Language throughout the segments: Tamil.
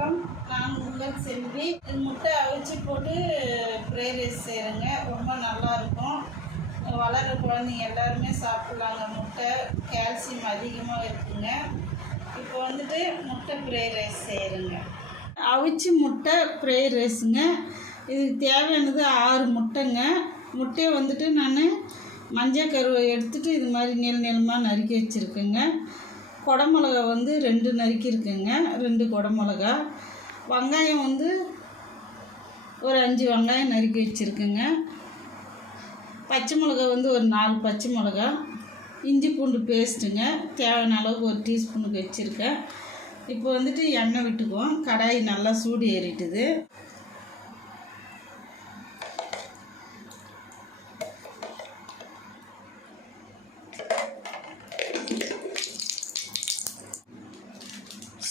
வணக்கம். நான் உங்கள் செல்வி. முட்டை அவிச்சு போட்டு ஃப்ரைட் ரைஸ் செய்கிறேங்க. ரொம்ப நல்லாயிருக்கும். வளர்கிற குழந்தைங்க எல்லாருமே சாப்பிட்லாங்க. முட்டை கால்சியம் அதிகமாக இருக்குங்க. இப்போ வந்துட்டு முட்டை ஃப்ரைட் ரைஸ் செய்கிறேங்க. அவிச்சு முட்டை ஃப்ரைட் ரைஸுங்க. இதுக்கு தேவையானது 6 முட்டைங்க. முட்டையை வந்துட்டு நான் மஞ்சள் கருவை எடுத்துகிட்டு இது மாதிரி நீளமாக நறுக்கி வச்சுருக்கேங்க. குடமிளகா 2 நறுக்கியிருக்கேங்க, 2 குடமிளகா. வெங்காயம் ஒரு 5 வெங்காயம் நறுக்கி வச்சுருக்கேங்க. பச்சை மிளகா ஒரு 4 பச்சை மிளகா. இஞ்சி பூண்டு பேஸ்ட்டுங்க தேவையான அளவுக்கு 1 டீஸ்பூனுக்கு வச்சுருக்கேன். இப்போ எண்ணெய் விட்டுக்குவோம். கடாய் நல்லா சூடு ஏறிட்டுது.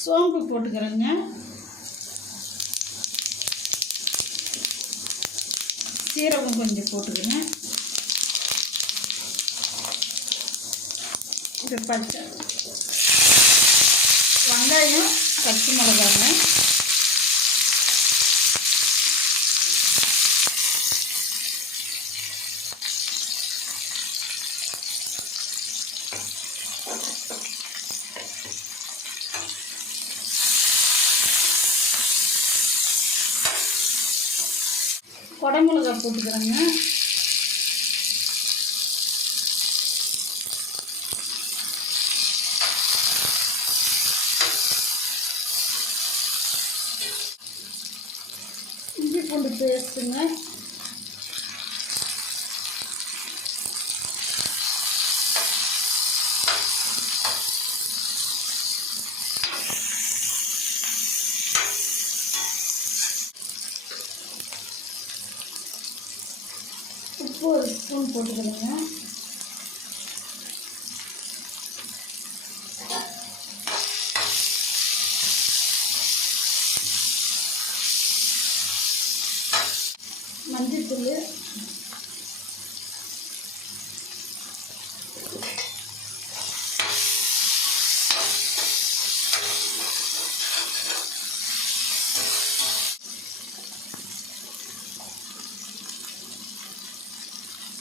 சோம்பு போட்டுக்கிறேங்க. சீரகம் கொஞ்சம் போட்டுக்கிறேன். இது பச்சை வெங்காயம் பச்சை மிளகாங்க. குடமிளகா போட்டுக்கிறேங்க. இஞ்சி பூண்டு பேஸ்ட்டுங்க. உப்பு 1 ஸ்பூன் போட்டுக்கிறேங்க. மஞ்சள்தூள்,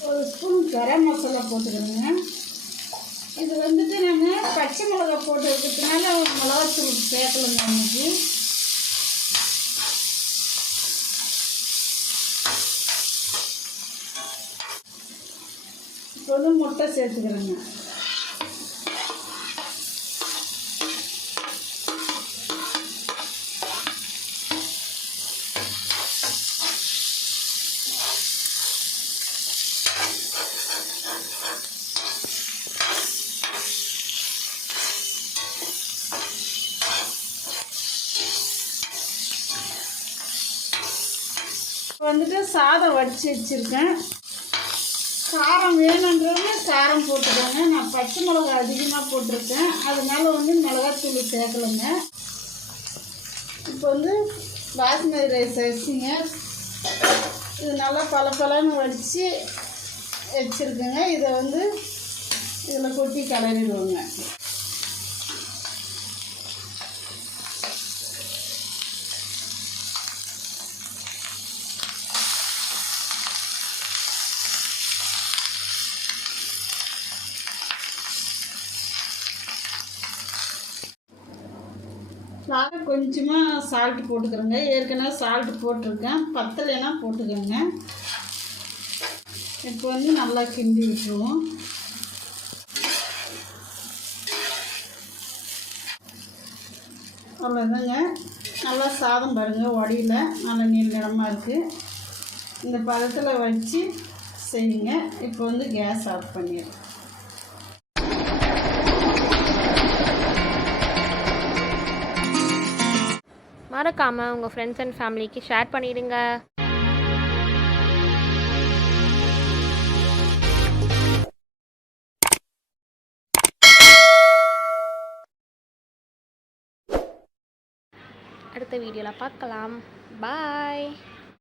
ஒரு ஸ்பூன் கரம் மசாலா போட்டுக்கிறேங்க. இது நான் பச்சை மிளகா போட்டு இருக்கிறதுனால மிளகாத்தூள் சேர்க்கலைங்க. அன்றைக்கி இப்போ முட்டை சேர்த்துக்கிறேங்க. சாதம் வடித்து வச்சுருக்கேன். காரம் வேணுன்றவங்க காரம் போட்டுக்கோங்க. நான் பச்சை மிளகா அதிகமாக போட்டிருக்கேன், அதனால மிளகாத்தூள் சேர்க்கலைங்க. இப்போ பாஸ்மதி ரைஸ் அரிசிங்க. இது நல்லா பலன்னு வடித்து வச்சுருக்கேங்க. இதை இதில் கொட்டி கிளறிடுவோங்க. கொஞ்சமாக சால்ட்டு போட்டுக்கிறேங்க. ஏற்கனவே சால்ட்டு போட்டிருக்கேன், பத்தலைன்னா போட்டுக்கோங்க. இப்போ நல்லா கிண்டி விட்டுருவோம். அவ்வளோதாங்க. நல்லா சாதம் பாருங்கள், உடையில நல்லா நீளமாக இருக்குது. இந்த பதத்தில் வச்சு செய்யுங்க. இப்போ கேஸ் ஆஃப் பண்ணிடுறேன். மறக்காமல் உங்கள் ஃப்ரெண்ட்ஸ் அண்ட் ஃபேமிலிக்கு ஷேர் பண்ணிவிடுங்க. அடுத்த வீடியோவில் பார்க்கலாம். பாய்.